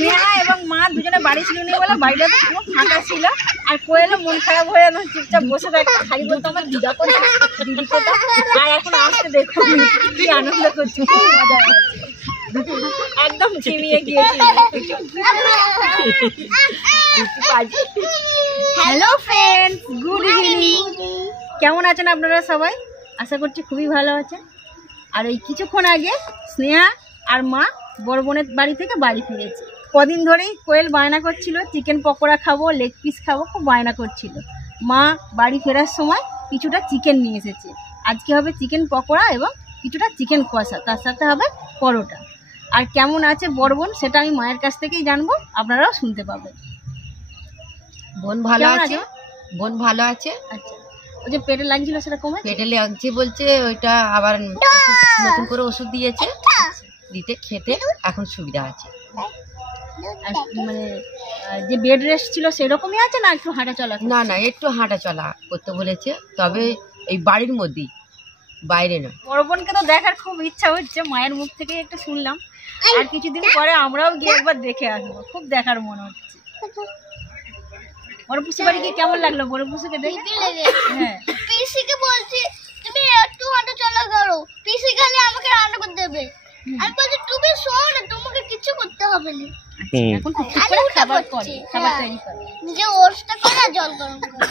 স্নেহা এবং মা দুজনে বাড়ি ছিল নিয়ে বলে বাড়িটা পুরো ফাঁকা ছিল। আর কোয়েলও মন খারাপ হয়ে একদম চুপচাপ বসে থাকে, খালি বলতো আমার দিদা কোথায়, দিদি কোথায়। আর এখন আসতে দেখো কি আনন্দ করছি, খুব মজা হচ্ছে, একদম চিমিয়ে গিয়েছি। Hello friends, good evening. কেমন আছেন আপনারা সবাই? আশা করছি খুবই ভালো আছেন। আর এই কিছুক্ষণ আগে স্নেহা আর মা বড় বোনের বাড়ি থেকে বাড়ি ফিরেছে। কদিন ধরেই কোয়েল বায়না করছিল চিকেন পকোড়া খাবো, লেগ পিস খাবো, খুব বায়না করছিল। মা বাড়ি ফেরার সময় কিছুটা চিকেন নিয়ে এসেছে। আজকে হবে চিকেন পকোড়া এবং কিছুটা চিকেন কষা, তার সাথে হবে পরোটা। আর কেমন আছে বড় বোন সেটা আমি মায়ের কাছ থেকেই জানবো, আপনারাও শুনতে পাবেন। বোন ভালো আছে, বোন ভালো আছে। আচ্ছা, ওই যে পেটে লাগছিল সেটা কমে? পেটে লাগছে বলছে, ওইটা আবার নতুন করে ওষুধ দিয়েছে, দিতে খেতে এখন সুবিধা আছে। মানে যে বেড রেস্ট ছিল সেরকমই আছে না একটু হাঁটা চলা? না না, একটু হাঁটা চলা করতে বলেছে, তবে এই বাড়ির মধ্যেই, বাইরে না। বড় বোনকে তো দেখার খুব ইচ্ছা হচ্ছে, মায়ের মুখ থেকে একটু শুনলাম। আর কিছুদিন পরে আমরাও গিয়ে একবার দেখে আসবো, খুব দেখার মনে হচ্ছে। বড় পুষি বাড়ি গিয়ে কেমন লাগলো বড় পুষিকে দেখে? হ্যাঁ, পিসিকে বলছি তুমি একটু হাঁটা চলা করো, পিসি খালি আমাকে রান্না করতে দেবে। আমি বলছি তুমি শোও না, তোমাকে কিছু করতে হবে না। এখন খুব করে খাবার করে, খাবার তৈরি করে, নিজে ওরসটা করে আর জল গরম করে।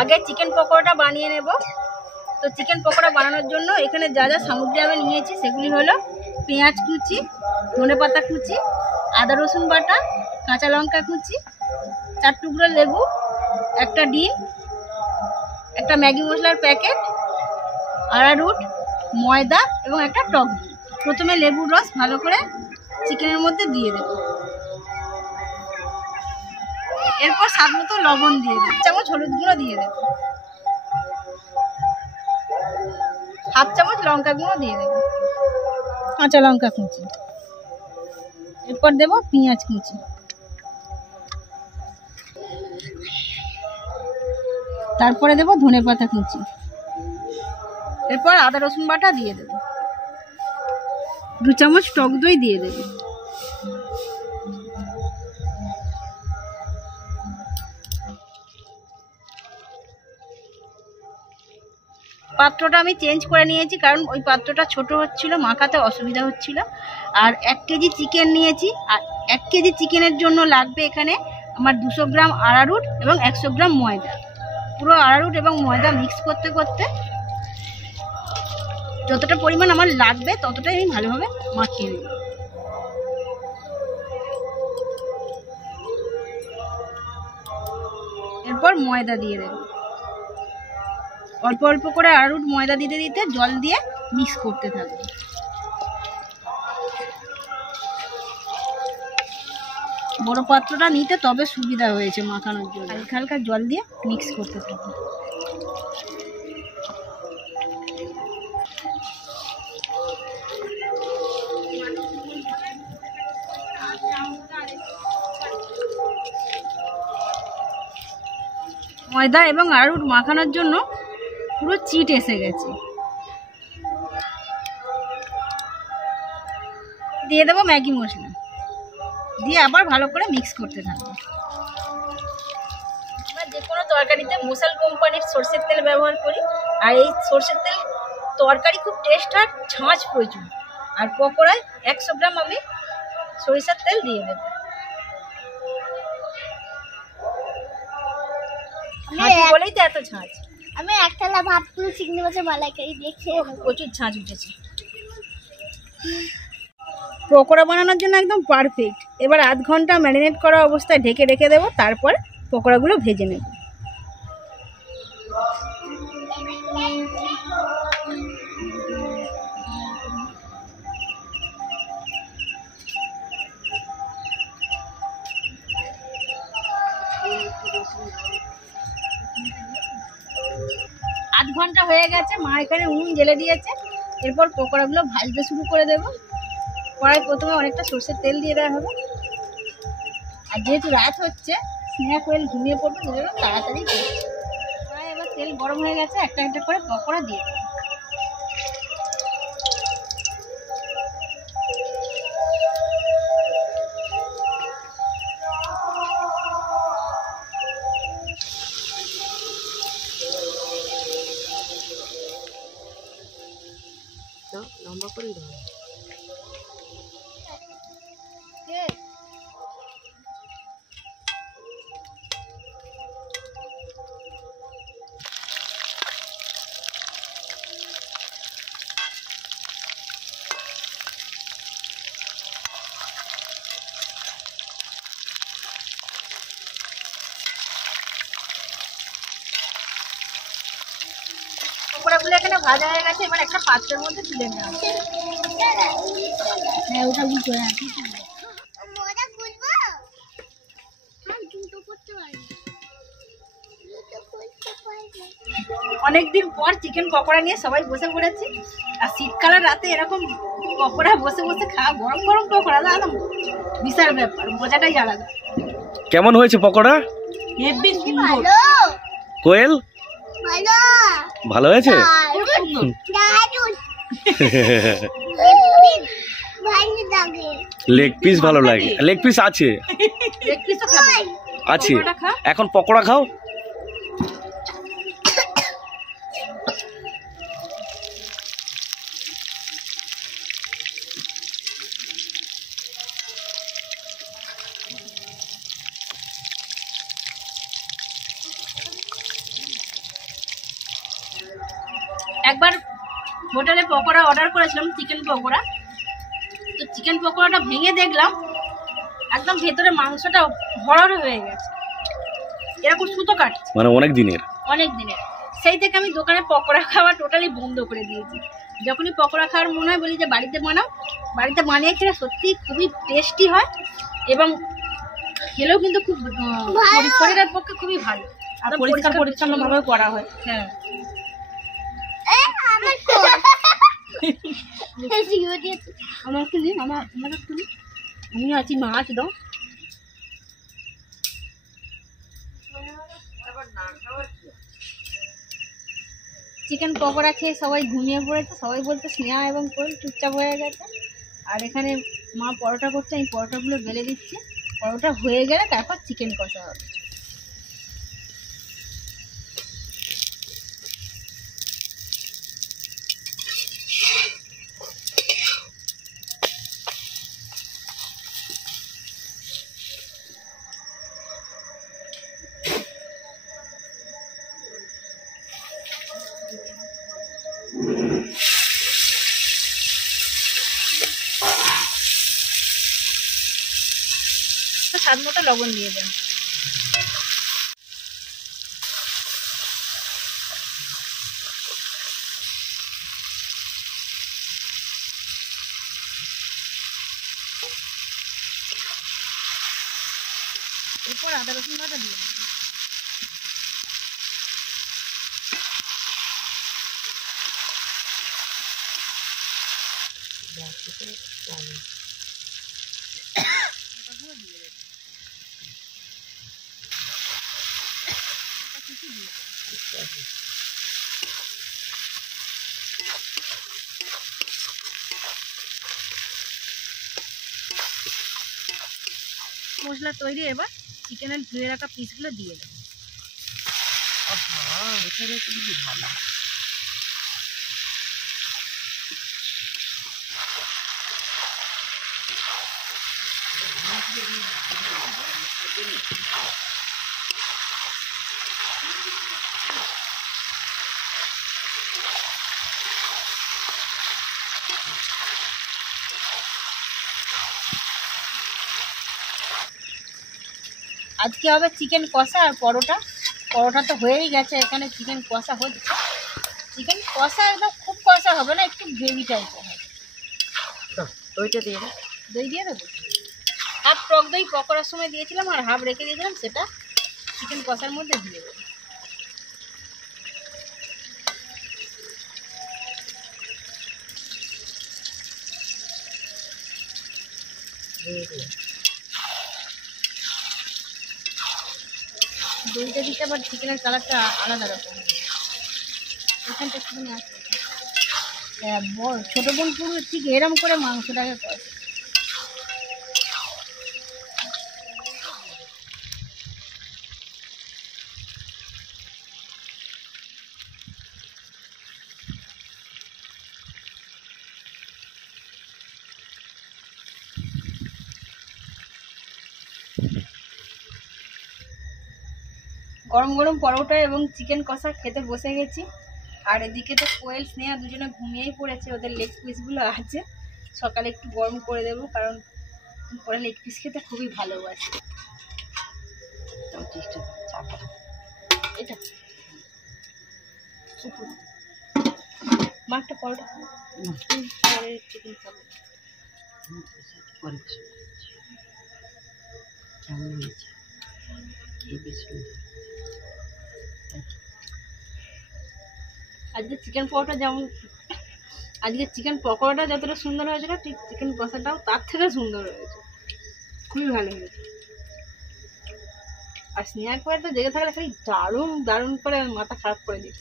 আগে চিকেন পকোড়াটা বানিয়ে নেব। তো চিকেন পকোড়া বানানোর জন্য এখানে যা যা সামগ্রী আমি নিয়েছি সেগুলি হলো পেঁয়াজ কুচি, ধনেপাতা কুচি, আদা রসুন বাটা, কাঁচা লঙ্কা কুচি, 4 টুকরো লেবু, একটা ডিম, একটা ম্যাগি মশলার প্যাকেট, আরারুট, ময়দা এবং একটা টক দই। প্রথমে লেবুর রস ভালো করে চিকেনের মধ্যে দিয়ে দেব। এরপর স্বাদ মতো লবণ দিয়ে দেব, 1 চামচ হলুদ গুঁড়ো দিয়ে দেব, 1/2 চামচ লঙ্কা গুঁড়ো দিয়ে দেব, কাঁচা লঙ্কা কুচি। এরপর দেব পেঁয়াজ কুচি, তারপরে দেব ধনেপাতা কুচি, এরপর আদা রসুন বাটা দিয়ে দেব, 2 চামচ টক দই দিয়ে দেব। পাত্রটা আমি চেঞ্জ করে নিয়েছি, কারণ ওই পাত্রটা ছোট হচ্ছিল, মাখাতে অসুবিধা হচ্ছিল। আর 1 কেজি চিকেন নিয়েছি, আর 1 কেজি চিকেনের জন্য লাগবে এখানে আমার 200 গ্রাম আরারুট এবং 100 গ্রাম ময়দা। পুরো আরারুট এবং ময়দা মিক্স করতে করতে যতটা পরিমাণ আমার লাগবে ততটাই আমি ভালোভাবে মাখিয়ে নেব। এরপর ময়দা দিয়ে দেব, অল্প অল্প করে আরারুট ময়দা দিতে দিতে জল দিয়ে মিক্স করতে থাকবো। বড় পাত্রটা নিতে তবে সুবিধা হয়েছে মাখানোর জন্য। হালকা হালকা জল দিয়ে মিক্স করতে থাকবো। ময়দা এবং আরারুট মাখানোর জন্য পুরো চিট এসে গেছে। দিয়ে দেবো ম্যাগি মশলা, দিয়ে আবার ভালো করে মিক্স করতে থাকবো। আমরা যে কোনো তরকারিতে মশাল কোম্পানির সরষের তেল ব্যবহার করি, আর এই সরষের তেল তরকারি খুব টেস্ট হয়, ঝাঁঝ প্রচুর। আর পকোড়ায় 100 গ্রাম আমি সরিষার তেল দিয়ে দেবো। বলেই তো এত ঝাঁঝ। আমি এক থালা ভাত পুরো চিংড়ি মাছের মালাইকারি দিয়ে খেয়ে নেবো। প্রচুর ঝাঁঝ উঠেছে। পকোড়া বানানোর জন্য একদম পারফেক্ট। এবার 1/2 ঘন্টা ম্যারিনেট করা অবস্থায় ঢেকে রেখে দেবো, তারপর পকোড়াগুলো ভেজে নেব। আধ ঘন্টা হয়ে গেছে, মা এখানে উনুন জ্বেলে দিয়েছে। এরপর পকোড়াগুলো ভাজতে শুরু করে দেবো। কড়াই প্রথমে অনেকটা সরষের তেল দিয়ে দেওয়া হবে। আর যেহেতু রাত হচ্ছে, স্নেহা কোয়েল ঘুমিয়ে পড়বে, সেজন্য তাড়াতাড়ি কড়াই এবার তেল গরম হয়ে গেছে, একটা একটা করে পকোড়া দিয়ে দেবো। লম্বা করেই দাও। পকোড়াগুলো এখানে ভাজা হয়ে গেছে, এবার একটা পাত্রের মধ্যে তুলে নেওয়া হবে। হ্যাঁ, ওটা ভুল করে আছে। মোটা খুলবো? আমি জুতো করতে পারি না। জুতো করতে পারি না। অনেকদিন পর চিকেন পকোড়া নিয়ে সবাই বসে পড়েছি, আর শীতকালের রাতে এরকম পকোড়া বসে বসে খাওয়া, গরম গরম পকোড়া দাদা বিশাল ব্যাপার, মজাটাই আলাদা। কেমন হয়েছে পকোড়া? হেভি সুন্দর। ভালো কোয়েল ভালো ভালো হয়েছে? দারুণ দারুণ। ভালো লাগে। লেগ পিস ভালো লাগে? লেগ পিস আছে, লেগ পিসও খাবে? আছে। পকোড়াটা খা। এখন পকোড়া খাও। একবার হোটেলে পকোড়া অর্ডার করেছিলাম, চিকেন পকোড়া। তো চিকেন পকোড়াটা ভেঙে দেখলাম একদম ভেতরে মাংসটা হরড় হয়ে গেছে, এরকম সুতো কাটছে মানে অনেক দিনের। অনেক দিনের। সেই থেকে আমি দোকানে পকোড়া খাওয়া টোটালি বন্ধ করে দিয়েছি। যখনই পকোড়া খাওয়ার মনে হয় বলি যে বাড়িতে বানাও। বাড়িতে বানিয়ে খেলে সত্যি খুবই টেস্টি হয়, এবং খেলেও কিন্তু খুব শরীরের পক্ষে খুবই ভালো, আর পরিষ্কার পরিচ্ছন্ন ভাবে করা হয়। হ্যাঁ, আমার তো আমাকে দিন, আমার একটু দিন। আমি আছি, মাছ দাও। চিকেন পকোড়া খেয়ে সবাই ঘুমিয়ে পড়েছে, সবাই বলতে স্নেহা এবং কোয়েল চুপচাপ হয়ে গেছে। আর এখানে মা পরোটা করছে, আমি পরোটাগুলো বেলে দিচ্ছি। পরোটা হয়ে গেলে তারপর চিকেন কষা হবে। স্বাদ মতো লবণ দিয়ে দেন। এরপর আদা রসুন বাটা দিয়ে দেবেন। মশলা তৈরি, এবার চিকেনের ধুয়ে রাখা পিসগুলো দিয়ে দেবো। এখানে খুবই ভালো। আজকে হবে চিকেন কষা আর পরোটা। পরোটা তো হয়েই গেছে, এখানে চিকেন কষা হচ্ছে। চিকেন কষা একদম খুব কষা হবে না, একটু গ্রেভি টাইপের হবে। ওইটা দিয়ে দাও। দই দিয়ে দেবো। হাফ টক দই পকোড়ার সময় দিয়েছিলাম, আর হাফ রেখে দিয়েছিলাম, সেটা চিকেন কষার মধ্যে দিয়ে দেবো। দইটা দিতে আবার চিকেনের কালারটা আলাদা রকম। এখানটা একটুখানি আসবে। হ্যাঁ, ছোটো বোন পুরো ঠিক এরম করে মাংসটাকে করে। গরম গরম পরোটা এবং চিকেন কষা খেতে বসে গেছি। আর এদিকে তো কোয়েল স্নেহা দুজনে ঘুমিয়েই পড়েছে, ওদের লেগ পিসগুলো আছে, সকালে একটু গরম করে দেবো, কারণ ওরা লেগ পিস খেতে খুবই ভালোবাসে। এটা মাঠটা পরোটা পরে চিকেন খাবো। আজকে চিকেন পকোড়া যেমন, আজকে চিকেন পকোড়াটা যতটা সুন্দর হয়েছিল, ঠিক চিকেন কষাটাও তার থেকে সুন্দর হয়েছে, খুবই ভালো হয়েছে। আর স্নেহা করে তো জেগে থাকলে খালি দারুণ দারুণ করে মাথা খারাপ করে দিত।